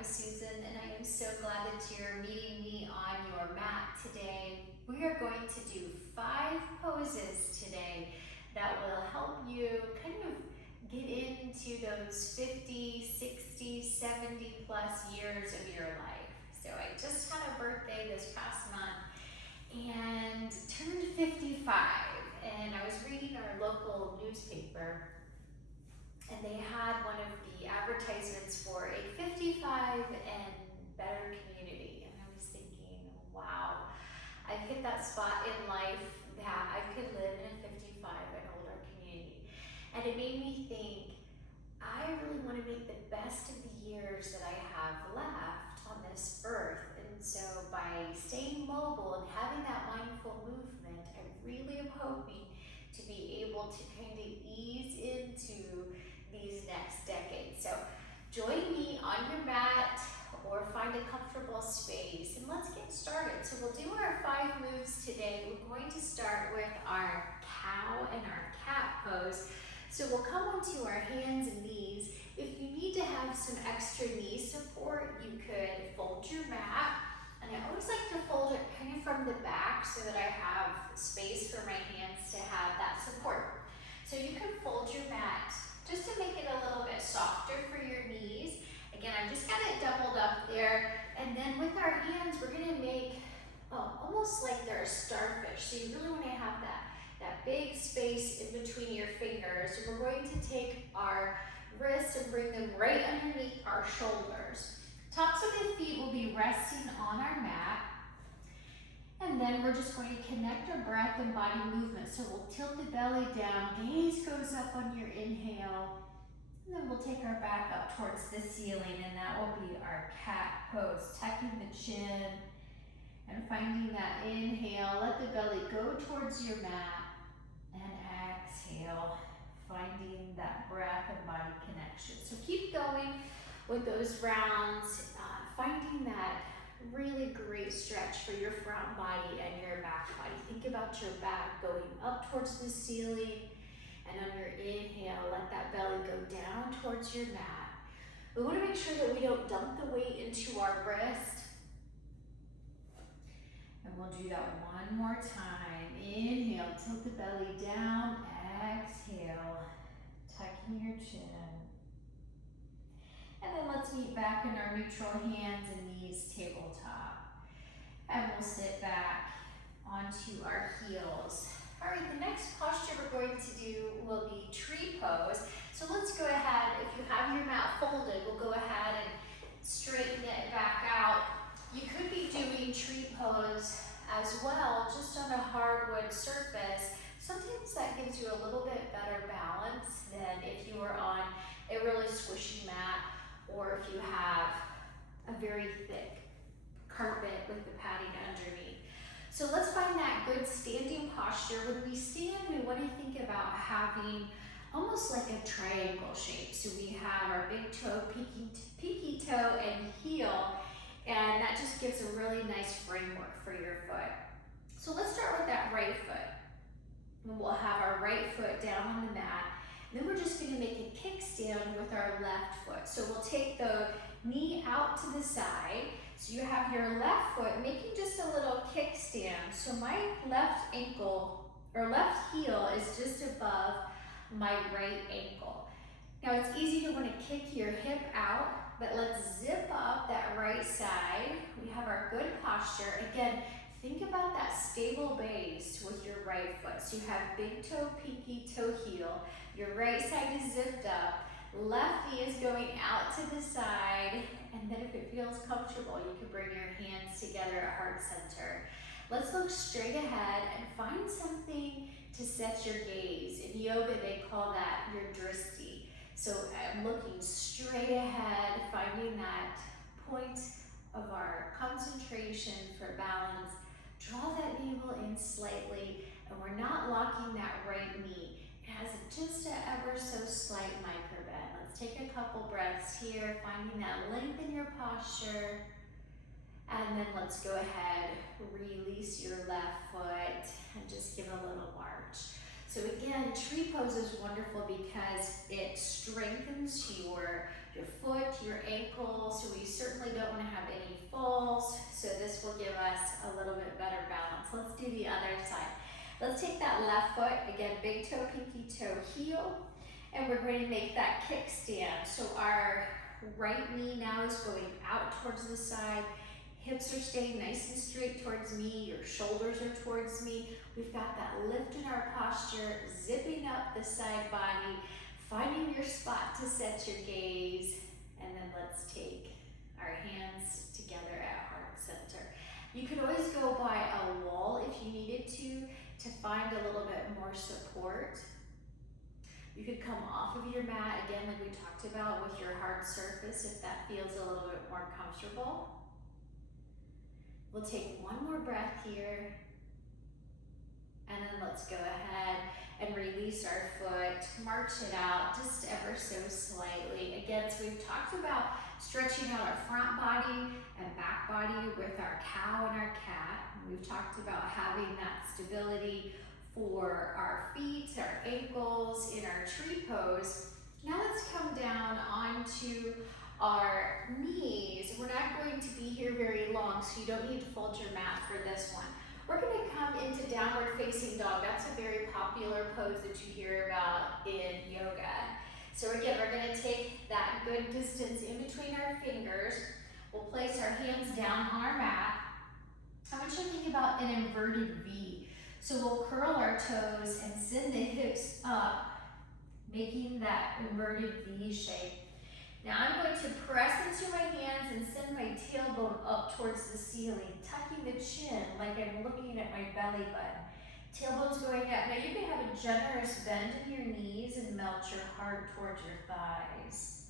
I'm Susan, and I am so glad that you're meeting me on your mat today. We are going to do 5 poses today that will help you kind of get into those 50, 60, 70 plus years of your life. So I just had a birthday this past month and turned 55, and I was reading our local newspaper, and they had one of the advertisements for a 55 and better community. And I was thinking, wow, I've hit that spot in life that I could live in a 55 and older community. And it made me think, I really want to make the best of the years that I have left on this earth. And so by staying mobile and having that mindful movement, I really am hoping to be able to kind of ease into these next decades. So join me on your mat or find a comfortable space and let's get started. So we'll do our 5 moves today. We're going to start with our cow and our cat pose. So we'll come onto our hands and knees. If you need to have some extra knee support, you could fold your mat. And I always like to fold it kind of from the back so that I have space for my hands to have that support. So you can fold your mat just to make it a little bit softer for your knees. Again, I've just got it doubled up there. And then with our hands, we're gonna make almost like they're a starfish. So you really wanna have that big space in between your fingers. And we're going to take our wrists and bring them right underneath our shoulders. Tops of the feet will be resting on our mat. And then we're just going to connect our breath and body movement. So we'll tilt the belly down, gaze goes up on your inhale, and then we'll take our back up towards the ceiling, and that will be our cat pose, tucking the chin and finding that inhale. Let the belly go towards your mat, and exhale, finding that breath and body connection. So keep going with those rounds, finding that really great stretch for your front body and your back body. Think about your back going up towards the ceiling, and on your inhale, let that belly go down towards your mat. We want to make sure that we don't dump the weight into our wrist. And we'll do that one more time. Inhale, tilt the belly down. Exhale, tucking your chin. And then let's meet back in our neutral hands and knees tabletop. And we'll sit back onto our heels. All right, the next posture we're going to do will be tree pose. So let's go ahead, if you have your mat folded, we'll go ahead and straighten it back out. You could be doing tree pose as well, just on a hardwood surface. Sometimes that gives you a little bit better balance than if you were on a really squishy mat, or if you have a very thick carpet with the padding underneath. So let's find that good standing posture. When we stand, we want to think about having almost like a triangle shape. So we have our big toe, peaky toe, and heel, and that just gives a really nice framework for your foot. So let's start with that right foot. And we'll have our right foot down on the mat. Then we're just going to make a kickstand with our left foot. So we'll take the knee out to the side. So you have your left foot making just a little kickstand. So my left ankle or left heel is just above my right ankle. Now it's easy to want to kick your hip out, but let's zip up that right side. We have our good posture. Again, think about that stable base with your right foot. So you have big toe, pinky toe, heel. Your right side is zipped up. Left knee is going out to the side. And then if it feels comfortable, you can bring your hands together at heart center. Let's look straight ahead and find something to set your gaze. In yoga, they call that your drishti. So I'm looking straight ahead, finding that point of our concentration for balance. Draw that navel in slightly, and we're not locking that right knee. It has just an ever so slight micro bend. Let's take a couple breaths here, finding that length in your posture. And then let's go ahead, release your left foot, and just give a little march. So again, tree pose is wonderful because it strengthens your your foot, your ankle, so we certainly don't want to have any falls. So this will give us a little bit better balance. Let's do the other side. Let's take that left foot, again, big toe, pinky toe, heel, and we're going to make that kickstand. So our right knee now is going out towards the side. Hips are staying nice and straight towards me. Your shoulders are towards me. We've got that lift in our posture, zipping up the side body, finding your spot to set your gaze, and then let's take our hands together at heart center. You could always go by a wall if you needed to find a little bit more support. You could come off of your mat, again, like we talked about, with your hard surface if that feels a little bit more comfortable. We'll take one more breath here, and then let's go ahead and release our foot, march it out just ever so slightly. Again, so we've talked about stretching out our front body and back body with our cow and our cat. We've talked about having that stability for our feet, our ankles, in our tree pose. Now let's come down onto our knees. We're not going to be here very long, so you don't need to fold your mat for this one. We're going to come into downward facing dog. That's a very popular pose that you hear about in yoga. So again, we're going to take that good distance in between our fingers. We'll place our hands down on our mat. I want you to think about an inverted V. So we'll curl our toes and send the hips up, making that inverted V shape. Now I'm going to press into my hands and send my tailbone up towards the ceiling, tucking the chin like I'm looking at my belly button. Tailbone's going up. Now you can have a generous bend in your knees and melt your heart towards your thighs.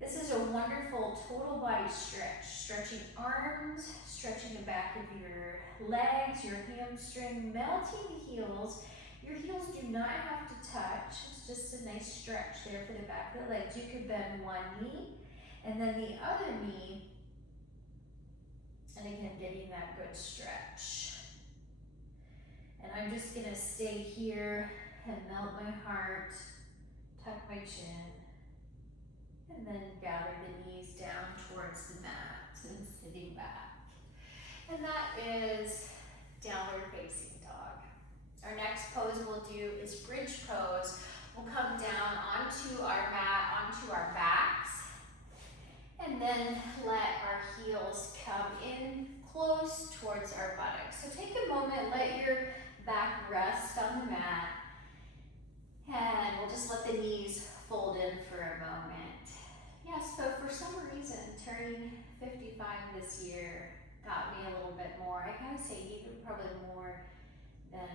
This is a wonderful total body stretch. Stretching arms, stretching the back of your legs, your hamstring, melting the heels. Your heels do not have to touch. It's just a nice stretch there for the back of the legs. You could bend one knee and then the other knee. And again, getting that good stretch. And I'm just gonna stay here and melt my heart, tuck my chin, and then gather the knees down towards the mat and sitting back. And that is downward facing dog. Our next pose we'll do is bridge pose. We'll come down onto our mat, onto our backs, and then let our heels come in close towards our buttocks. So take a moment, let your back rest on the mat, and we'll just let the knees fold in for a moment. Yes, so for some reason, turning 55 this year got me a little bit more. I gotta say, even probably more than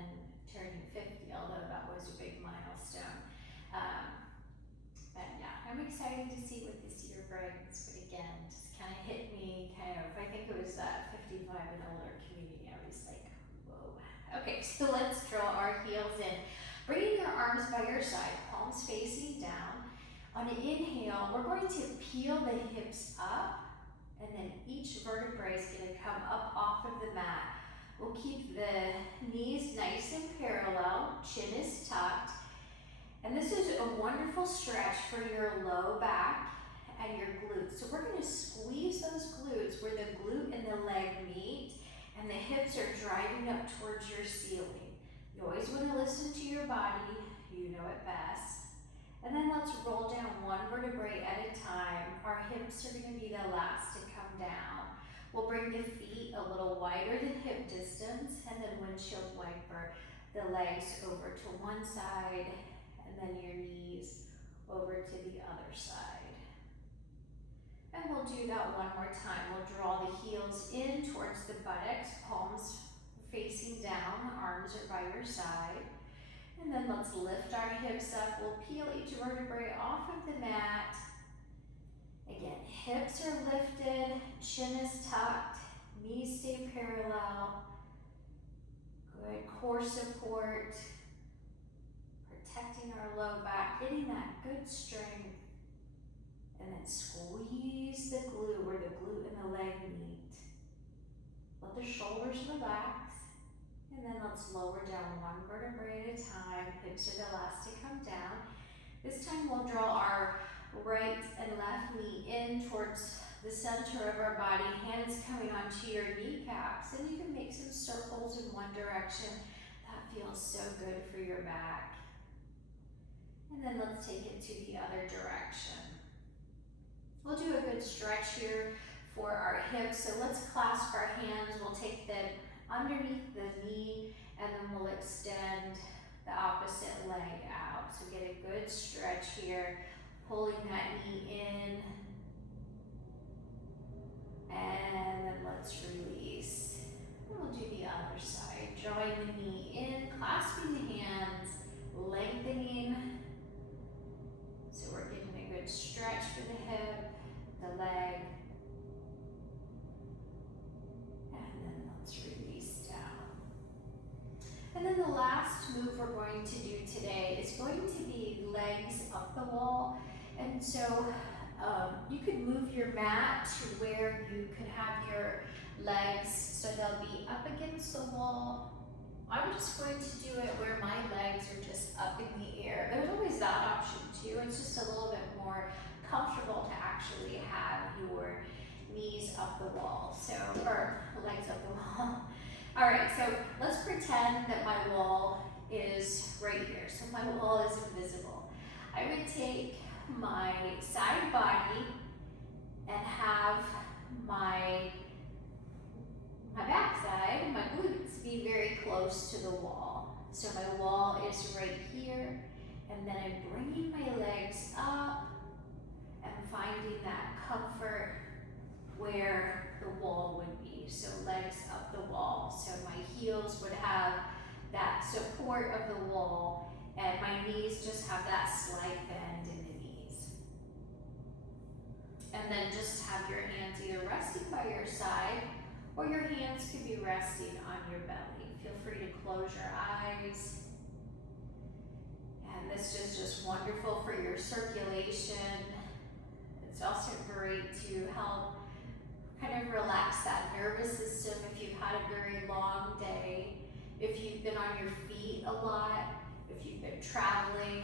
turning 50, although that was a big milestone. But yeah, I'm excited to see what this year brings. But again, just kind of hit me I think it was that 55 and older community. I was like, whoa. Okay, so let's draw our heels in. Bringing your arms by your side, palms facing down. On an inhale, we're going to peel the hips up, and then each vertebrae is going to come up off of the mat. We'll keep the knees nice and parallel, chin is tucked, and this is a wonderful stretch for your low back and your glutes. So we're going to squeeze those glutes where the glute and the leg meet, and the hips are driving up towards your ceiling. You always want to listen to your body, you know it best. And then let's roll down one vertebrae at a time. Our hips are going to be the last to come down. We'll bring the feet a little wider than hip distance, and then windshield wiper the legs over to one side, and then your knees over to the other side. And we'll do that one more time. We'll draw the heels in towards the buttocks, palms facing down, arms are by your side. And then let's lift our hips up. We'll peel each vertebrae off of the mat. Again, hips are lifted, chin is tucked, knees stay parallel. Good core support, protecting our low back, getting that good strength. And then squeeze the glute where the glute and the leg meet. Let the shoulders relax. And then let's lower down one vertebrae at a time. Hips are the last to come down. This time we'll draw our right and left knee in towards the center of our body, hands coming onto your kneecaps, and you can make some circles in one direction. That feels so good for your back. And then let's take it to the other direction. We'll do a good stretch here for our hips. So let's clasp our hands. We'll take them underneath the knee, and then we'll extend the opposite leg out. So get a good stretch here, pulling that knee in. And then let's release. And we'll do the other side. Drawing the knee in, clasping the hands, lengthening. So we're getting a good stretch for the hip, the leg. And then let's release down. And then the last move we're going to do today is going to be legs up the wall. And so you could move your mat to where you could have your legs so they'll be up against the wall. I'm just going to do it where my legs are just up in the air. There's always that option too. It's just a little bit more comfortable to actually have your knees up the wall, or legs up the wall. All right, so let's pretend that my wall is right here. So my wall is invisible. I would take my side body and have my backside, my glutes, be very close to the wall. So my wall is right here, and then I'm bringing my legs up and finding that comfort where the wall would be. So legs up the wall. So my heels would have that support of the wall, and my knees just have that slight bend in the knees. And then just have your hands either resting by your side, or your hands could be resting on your belly. Feel free to close your eyes. And this is just wonderful for your circulation. It's also great to help kind of relax that nervous system if you've had a very long day, if you've been on your feet a lot, if you've been traveling.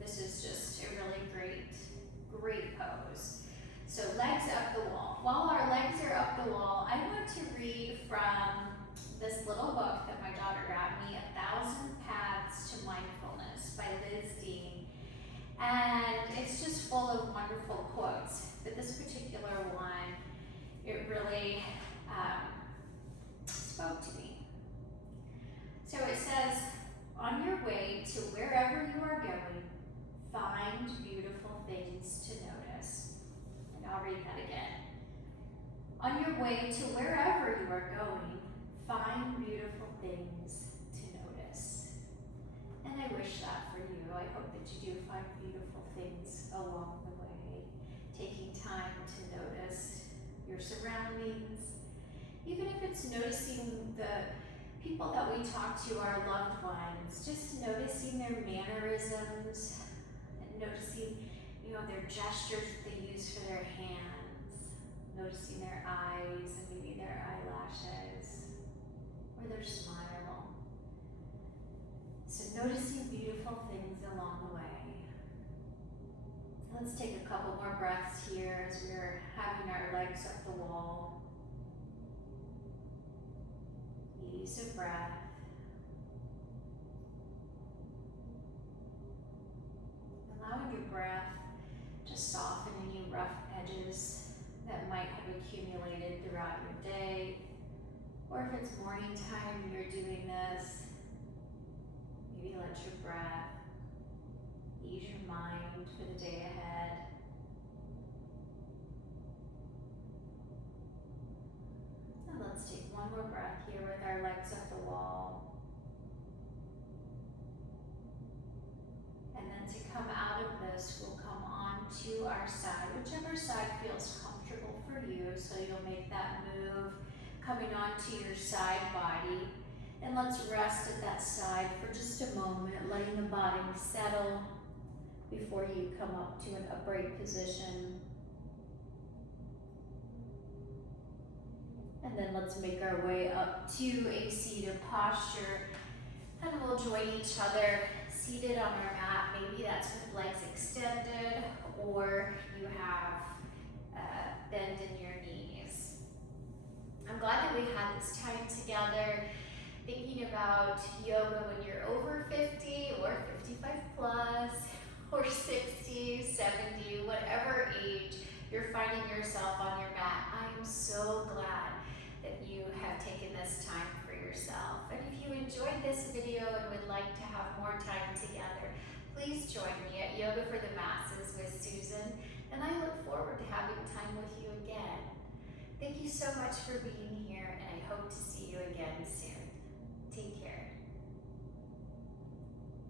This is just a really great pose. So legs up the wall. While our legs are up the wall, I want to read from this little book that my daughter got me, 1,000 Paths to Mindfulness by Liz Dean. And it's just full of wonderful quotes. But this particular one, it really spoke to me. So it says, on your way to wherever you are going, find beautiful things to notice. And I'll read that again. On your way to wherever you are going, find beautiful things to notice. And I wish that for you. I hope that you do find beautiful things along the way, taking time to notice your surroundings, even if it's noticing the people that we talk to, our loved ones, just noticing their mannerisms and noticing, their gestures that they use for their hands, noticing their eyes and maybe their eyelashes or their smile. So noticing beautiful things along the way. Let's take a couple more breaths here as we're having our legs up the wall. Ease of breath. Allowing your breath to soften any rough edges that might have accumulated throughout your day. Or if it's morning time and you're doing this, maybe let your breath ease your mind for the day ahead. And let's take one more breath here with our legs up the wall. And then to come out of this, we'll come on to our side, whichever side feels comfortable for you. So you'll make that move coming onto your side body. And let's rest at that side for just a moment, letting the body settle before you come up to an upright position. And then let's make our way up to a seated posture. And we'll join each other seated on our mat, maybe that's with legs extended, or you have bend in your knees. I'm glad that we had this time together, thinking about yoga when you're over 50 or 55 plus or 60, 70, whatever age you're finding yourself on your mat. I am so glad that you have taken this time for yourself. And if you enjoyed this video and would like to have more time together, please join me at Yoga for the Masses with Susan, and I look forward to having time with you again. Thank you so much for being here, and I hope to see you again soon.